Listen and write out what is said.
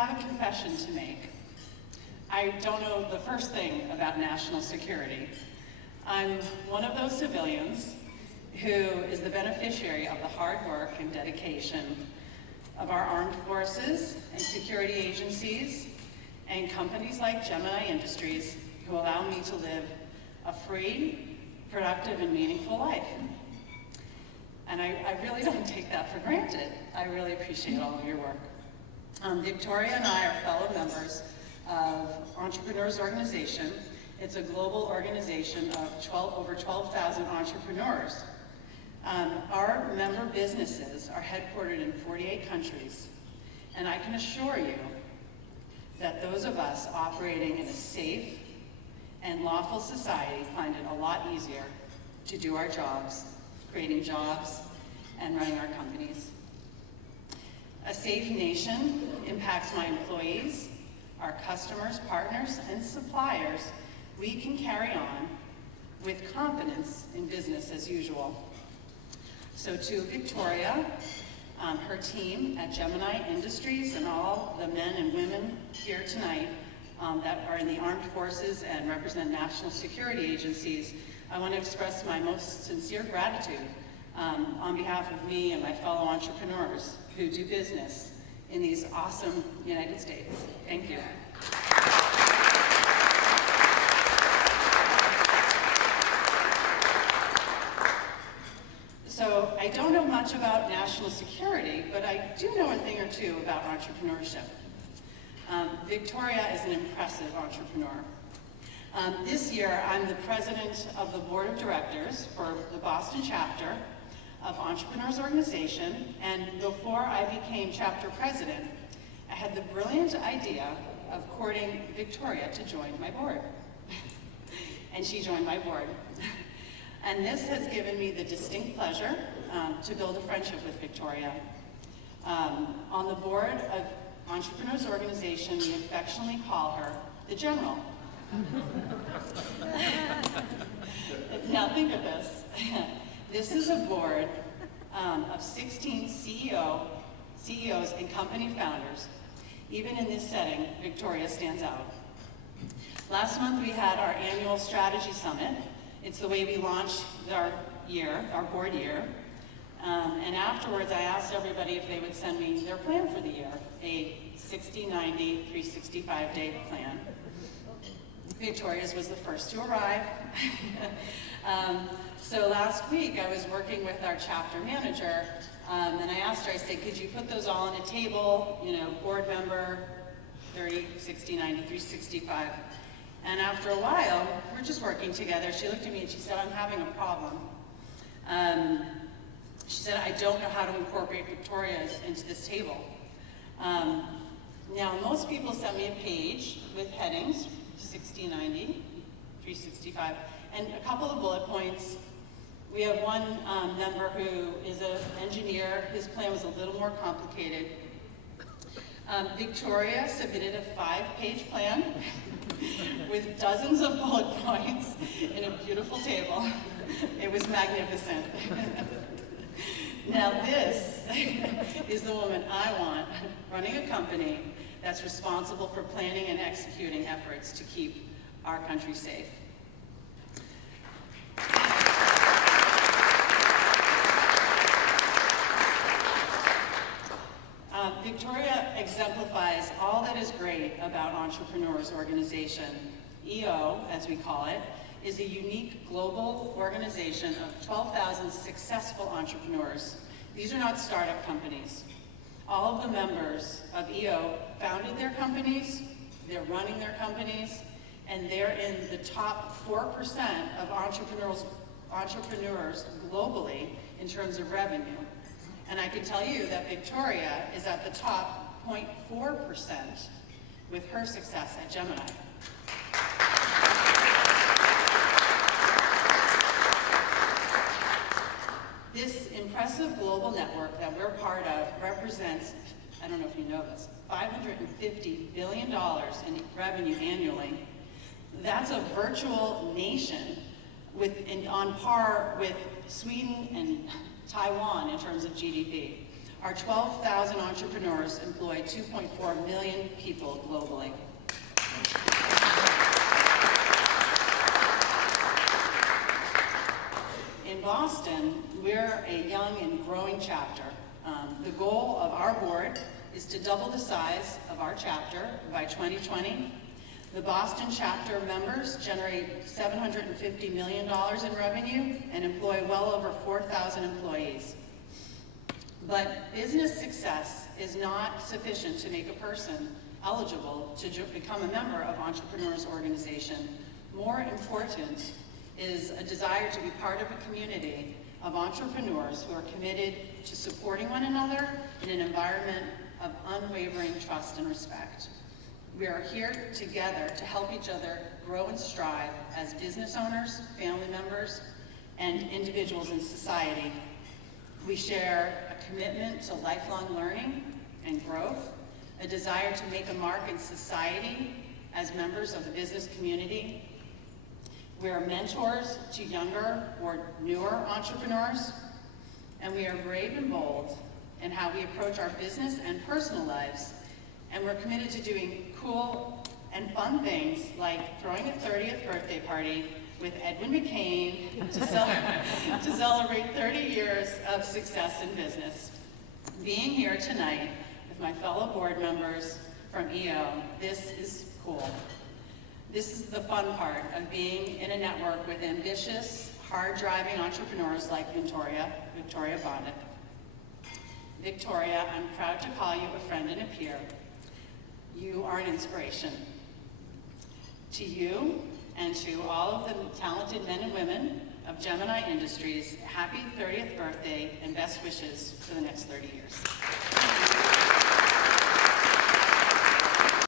have a confession to make. I don't know the first thing about national security. I'm one of those civilians who is the beneficiary of the hard work and dedication of our armed forces and security agencies and companies like Gemini Industries who allow me to live a free, productive, and meaningful life. And I really don't take that for granted. I really appreciate all of your work. Victoria and I are fellow members of Entrepreneurs Organization. It's a global organization of over 12,000 entrepreneurs. Our member businesses are headquartered in 48 countries, and I can assure you that those of us operating in a safe and lawful society find it a lot easier to do our jobs, creating jobs and running our companies. A safe nation impacts my employees, our customers, partners, and suppliers. We can carry on with confidence in business as usual. So to Victoria, her team at Gemini Industries, and all the men and women here tonight that are in the armed forces and represent national security agencies, I want to express my most sincere gratitude on behalf of me and my fellow entrepreneurs who do business in these awesome United States. Thank you. So I don't know much about national security, but I do know a thing or two about entrepreneurship. Victoria is an impressive entrepreneur. This year, I'm the president of the board of directors for the Boston chapter of Entrepreneurs Organization, and before I became chapter president, I had the brilliant idea of courting Victoria to join my board. And she joined my board. And this has given me the distinct pleasure to build a friendship with Victoria. On the board of Entrepreneurs Organization, we affectionately call her the General. Now think of this. This is a board of 16 CEOs and company founders. Even in this setting, Victoria stands out. Last month we had our annual strategy summit. It's the way we launch our board year. And afterwards I asked everybody if they would send me their plan for the year, a 60, 90, 365-day plan. Victoria's was the first to arrive. So last week I was working with our chapter manager, and I asked her, I said, could you put those all on a table, board member, 30, 60, 90, 365. And after a while, we're just working together. She looked at me and she said, I'm having a problem. She said, I don't know how to incorporate Victoria's into this table. Now, most people send me a page with headings, 60, 90, 365, and a couple of bullet points. We have one member who is an engineer. His plan was a little more complicated. Victoria submitted a 5-page plan with dozens of bullet points in a beautiful table. It was magnificent. Now this is the woman I want running a company that's responsible for planning and executing efforts to keep our country safe. Victoria exemplifies all that is great about Entrepreneurs Organization. EO, as we call it, is a unique global organization of 12,000 successful entrepreneurs. These are not startup companies. All of the members of EO founded their companies, they're running their companies, and they're in the top 4% of entrepreneurs globally in terms of revenue. And I can tell you that Victoria is at the top 0.4% with her success at Gemini. This impressive global network that we're part of represents, I don't know if you know this, $550 billion in revenue annually. That's a virtual nation on par with Sweden and Taiwan in terms of GDP. Our 12,000 entrepreneurs employ 2.4 million people globally. In Boston, we're a young and growing chapter. The goal of our board is to double the size of our chapter by 2020. The Boston chapter members generate $750 million in revenue and employ well over 4,000 employees. But business success is not sufficient to make a person eligible to become a member of Entrepreneurs Organization. More important is a desire to be part of a community of entrepreneurs who are committed to supporting one another in an environment of unwavering trust and respect. We are here together to help each other grow and strive as business owners, family members, and individuals in society. We share a commitment to lifelong learning and growth, a desire to make a mark in society as members of the business community. We are mentors to younger or newer entrepreneurs, and we are brave and bold in how we approach our business and personal lives. And we're committed to doing cool and fun things like throwing a 30th birthday party with Edwin McCain to celebrate 30 years of success in business. Being here tonight with my fellow board members from EO, this is cool. This is the fun part of being in a network with ambitious, hard-driving entrepreneurs like Victoria Bonnet. Victoria, I'm proud to call you a friend and a peer. You are an inspiration. To you and to all of the talented men and women of Gemini Industries, happy 30th birthday and best wishes for the next 30 years.